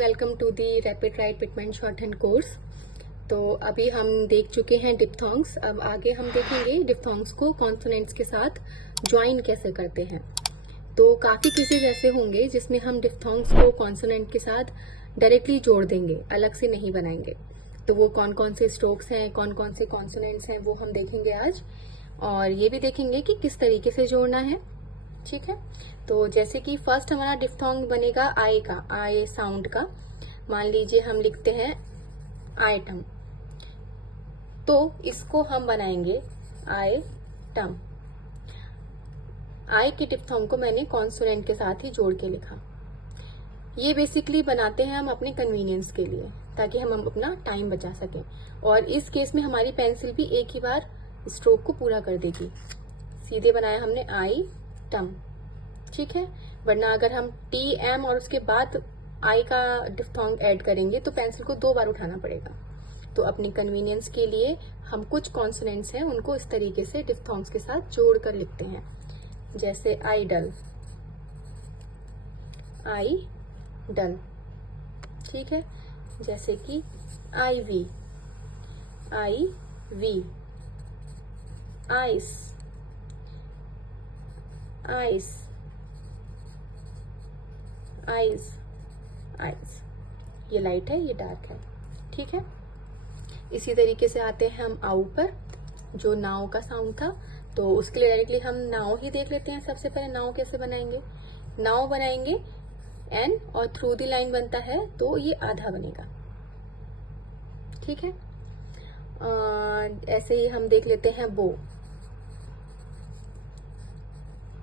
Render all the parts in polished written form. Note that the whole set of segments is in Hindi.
Welcome to the rapid write Pitman shorthand course. तो अभी हम देख चुके हैं डिप्थोंग्स। अब आगे हम देखेंगे डिप्थोंग्स को कॉन्सोनेंट्स के साथ ज्वाइन कैसे करते हैं। तो काफ़ी केसेस ऐसे होंगे जिसमें हम डिप्थोंग्स को कॉन्सोनेंट के साथ डायरेक्टली जोड़ देंगे, अलग से नहीं बनाएंगे। तो वो कौन कौन से स्ट्रोक्स हैं, कौन कौन से कॉन्सोनेंट्स हैं, वो हम देखेंगे आज। और ये भी देखेंगे कि किस तरीके से जोड़ना है। ठीक है, तो जैसे कि फर्स्ट हमारा डिप्थोंग बनेगा आई का, आई साउंड का। मान लीजिए हम लिखते हैं आइटम, तो इसको हम बनाएंगे आइटम। आई के डिप्थोंग को मैंने कॉन्सोनेंट के साथ ही जोड़ के लिखा। ये बेसिकली बनाते हैं हम अपने कन्वीनियंस के लिए, ताकि हम अपना टाइम बचा सकें। और इस केस में हमारी पेंसिल भी एक ही बार स्ट्रोक को पूरा कर देगी। सीधे बनाया हमने आई टम, ठीक है। वरना अगर हम टी एम और उसके बाद आई का डिप्थोंग ऐड करेंगे तो पेंसिल को 2 बार उठाना पड़ेगा। तो अपनी कन्वीनियंस के लिए हम कुछ कॉन्सोनेंट्स हैं उनको इस तरीके से डिप्थोंग्स के साथ जोड़ कर लिखते हैं। जैसे आइडल, आई डल, ठीक है। जैसे कि I V, ice, ice, eyes, eyes. ये लाइट है, ये डार्क है, ठीक है। इसी तरीके से आते हैं हम आउ पर, जो नाव का साउंड था। तो उसके लिए डायरेक्टली हम नाव ही देख लेते हैं। सबसे पहले नाव कैसे बनाएंगे। नाव बनाएंगे एन और थ्रू दी लाइन बनता है तो ये आधा बनेगा, ठीक है। ऐसे ही हम देख लेते हैं बो,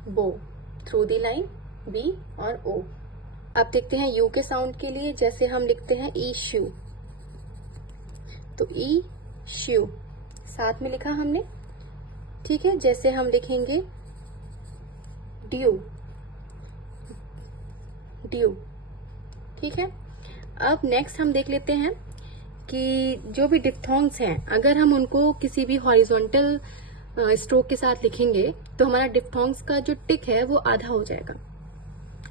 बो थ्रू दी लाइन बी और ओ। अब देखते हैं यू के साउंड के लिए। जैसे हम लिखते हैं ई शू, तो ई शू साथ में लिखा हमने, ठीक है। जैसे हम लिखेंगे ड्यू, ड्यू, ठीक है। अब नेक्स्ट हम देख लेते हैं कि जो भी डिप्थोंग्स हैं, अगर हम उनको किसी भी हॉरिजॉन्टल स्ट्रोक के साथ लिखेंगे तो हमारा डिप्थोंग्स का जो टिक है वो आधा हो जाएगा।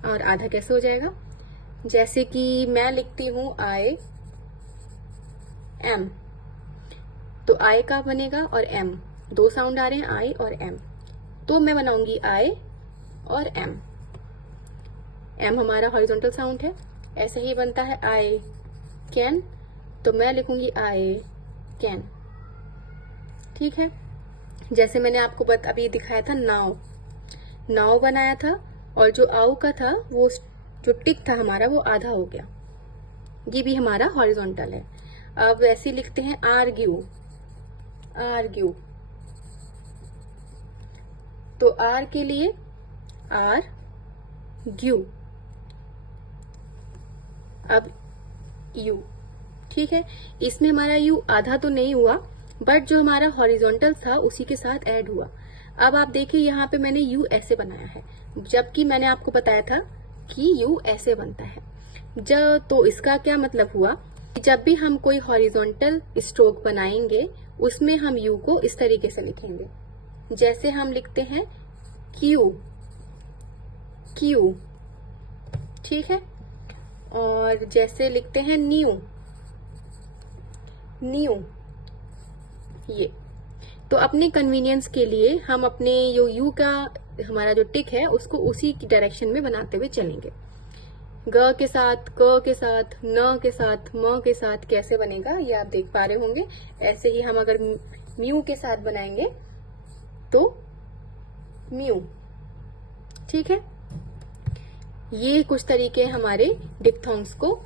और आधा कैसे हो जाएगा। जैसे कि मैं लिखती हूं आई एम, तो आई का बनेगा और एम, 2 साउंड आ रहे हैं आई और एम, तो मैं बनाऊंगी आई और एम। एम हमारा हॉरिजॉन्टल साउंड है। ऐसे ही बनता है आई कैन, तो मैं लिखूंगी आई कैन, ठीक है। जैसे मैंने आपको अभी दिखाया था नाव, नाव बनाया था और जो आउ का था वो जो टिक था हमारा वो आधा हो गया। ये भी हमारा हॉरिजॉन्टल है। अब ऐसे लिखते हैं आर्ग्यू, आर्ग्यू, तो आर के लिए आर ग्यू, अब यू, ठीक है। इसमें हमारा यू आधा तो नहीं हुआ, बट जो हमारा हॉरिजॉन्टल था उसी के साथ ऐड हुआ। अब आप देखिए यहाँ पे मैंने यू ऐसे बनाया है, जबकि मैंने आपको बताया था कि यू ऐसे बनता है। तो इसका क्या मतलब हुआ, जब भी हम कोई हॉरिजॉन्टल स्ट्रोक बनाएंगे उसमें हम यू को इस तरीके से लिखेंगे। जैसे हम लिखते हैं क्यू, क्यू, ठीक है। और जैसे लिखते हैं न्यू, न्यू, ये। तो अपने कन्वीनियंस के लिए हम अपने जो यू का हमारा जो टिक है उसको उसी की डायरेक्शन में बनाते हुए चलेंगे। ग के साथ, क के साथ, न के साथ, म के साथ कैसे बनेगा ये आप देख पा रहे होंगे। ऐसे ही हम अगर म्यू के साथ बनाएंगे तो म्यू, ठीक है। ये कुछ तरीके हमारे डिप्थोंग्स को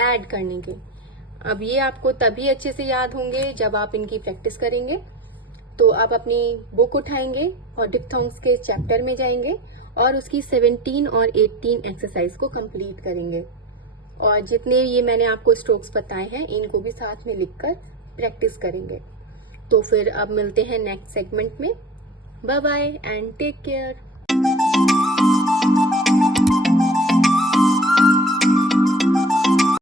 ऐड करने के। अब ये आपको तभी अच्छे से याद होंगे जब आप इनकी प्रैक्टिस करेंगे। तो आप अपनी बुक उठाएंगे और डिप्थोंग्स के चैप्टर में जाएंगे और उसकी 17 और 18 एक्सरसाइज को कंप्लीट करेंगे। और जितने ये मैंने आपको स्ट्रोक्स बताए हैं इनको भी साथ में लिखकर प्रैक्टिस करेंगे। तो फिर अब मिलते हैं नेक्स्ट सेगमेंट में। Bye bye and take care.